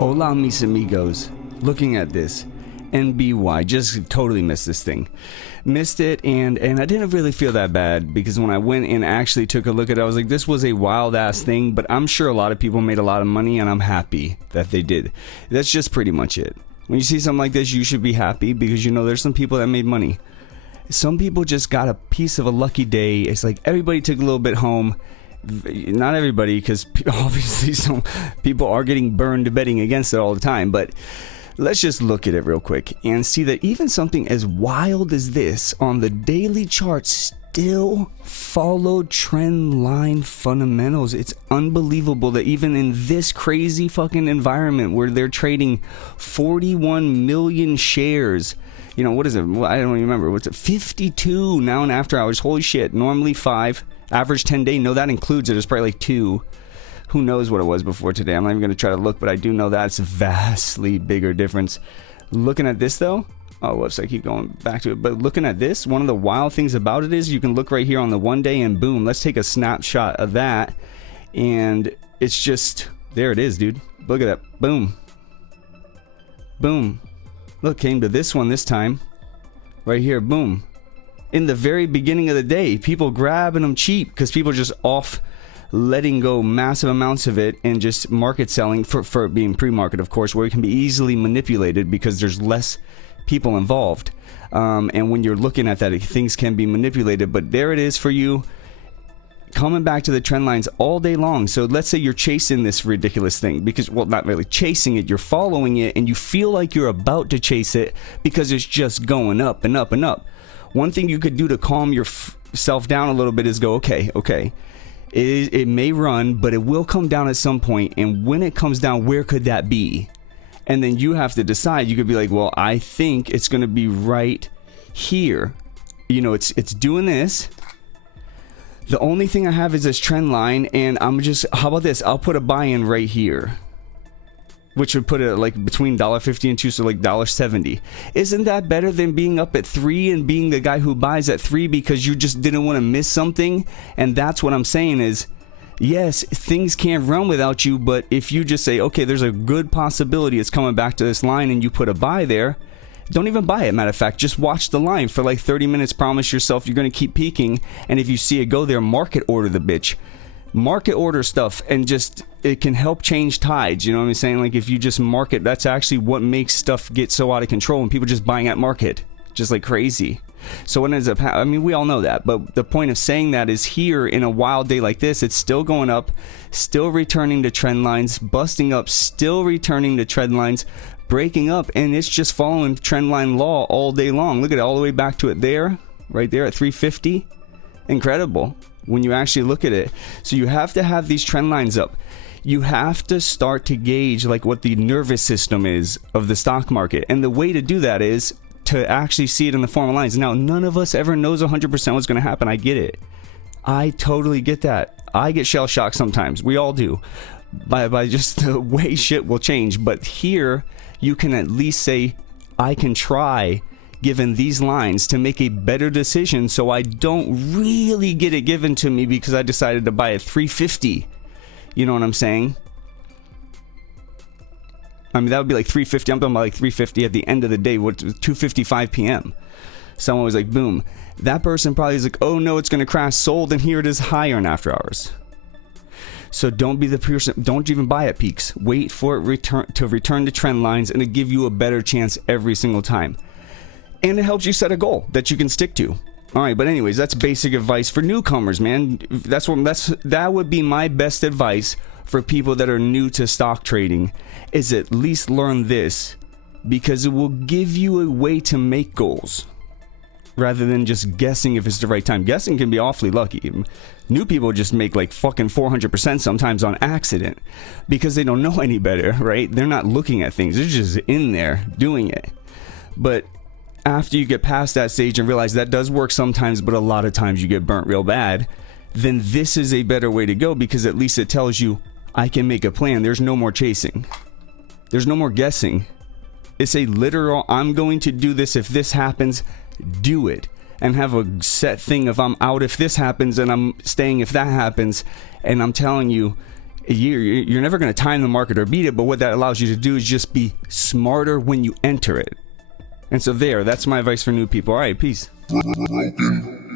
Hola mis amigos, looking at this, NBY, just totally missed this thing. Missed it, and I didn't really feel that bad, because when I went and actually took a look at it, I was like, this was a wild ass thing, but I'm sure a lot of people made a lot of money, and I'm happy that they did. That's just pretty much it. When you see something like this, you should be happy, because you know there's some people that made money. Some people just got a piece of a lucky day. It's like everybody took a little bit home. Not everybody, because obviously some people are getting burned betting against it all the time, but let's just look at it real quick and see that even something as wild as this on the daily chart still followed trend line fundamentals. It's unbelievable that even in this crazy fucking environment where they're trading 41 million shares, you know, what is it? Well, I don't even remember. What's it? 52 now and after hours. Holy shit. Normally 5. Average 10 day. No, that includes it. It's probably like 2. Who knows what it was before today. I'm not even going to try to look, but I do know that's a vastly bigger difference. Looking at this though. Oh, whoops. I keep going back to it. But looking at this, one of the wild things about it is you can look right here on the 1 day and boom. Let's take a snapshot of that. And it's just, there it is, dude. Look at that. Boom. Boom. Look, came to this one this time. Right here. Boom. In the very beginning of the day, people grabbing them cheap because people are just off letting go massive amounts of it and just market selling for being pre-market, of course, where it can be easily manipulated because there's less people involved. And when you're looking at that, things can be manipulated. But there it is for you, coming back to the trend lines all day long. So let's say you're chasing this ridiculous thing because, well, not really chasing it, you're following it and you feel like you're about to chase it because it's just going up and up and up. One thing you could do to calm yourself down a little bit is go, okay. It may run, but it will come down at some point. And when it comes down, where could that be? And then you have to decide. You could be like, well, I think it's going to be right here. You know, it's doing this. The only thing I have is this trend line. And I'm just, how about this? I'll put a buy-in right here, which would put it like between $1.50 and $2, so like $1.70. Isn't that better than being up at 3 and being the guy who buys at 3 because you just didn't want to miss something? And that's what I'm saying is, yes, things can't run without you, but if you just say, okay, there's a good possibility it's coming back to this line and you put a buy there, don't even buy it. Matter of fact, just watch the line for like 30 minutes. Promise yourself you're going to keep peeking. And if you see it go there, market order the bitch. Market order stuff, and just it can help change tides. You know what I'm saying? Like if you just market, that's actually what makes stuff get so out of control, and people just buying at market just like crazy. So what ends up I mean, we all know that, but the point of saying that is here in a wild day like this, it's still going up, still returning to trend lines, busting up, still returning to trend lines, breaking up, and it's just following trend line law all day long. Look at it, all the way back to it there, right there at 350. Incredible when you actually look at it. So you have to have these trend lines up. You have to start to gauge like what the nervous system is of the stock market, and the way to do that is to actually see it in the form of lines. Now, none of us ever knows 100% what's going to happen. I get it. I totally get that. I get shell shocked sometimes. We all do, by just the way shit will change. But here you can at least say, I can try, given these lines, to make a better decision so I don't really get it given to me because I decided to buy at 350. You know what I'm saying? I mean, that would be like 350. I'm talking about like 350 at the end of the day, what, 2:55 p.m. Someone was like, boom. That person probably is like, oh no, it's going to crash, sold, and here it is higher in after hours. So don't be the person, don't even buy at peaks. Wait for it to return to trend lines, and to give you a better chance every single time. And it helps you set a goal that you can stick to. All right, but anyways, that's basic advice for newcomers, man. That would be my best advice for people that are new to stock trading, is at least learn this, because it will give you a way to make goals rather than just guessing if it's the right time. Guessing can be awfully lucky. New people just make like fucking 400% sometimes on accident because they don't know any better, right? They're not looking at things. They're just in there doing it. But after you get past that stage and realize that does work sometimes, but a lot of times you get burnt real bad, then this is a better way to go, because at least it tells you, I can make a plan. There's no more chasing. There's no more guessing. It's a literal, I'm going to do this. If this happens, do it. And have a set thing of I'm out if this happens, and I'm staying if that happens. And I'm telling you, You're never going to time the market or beat it, but what that allows you to do is just be smarter when you enter it. And so that's my advice for new people. All right, peace. Broken.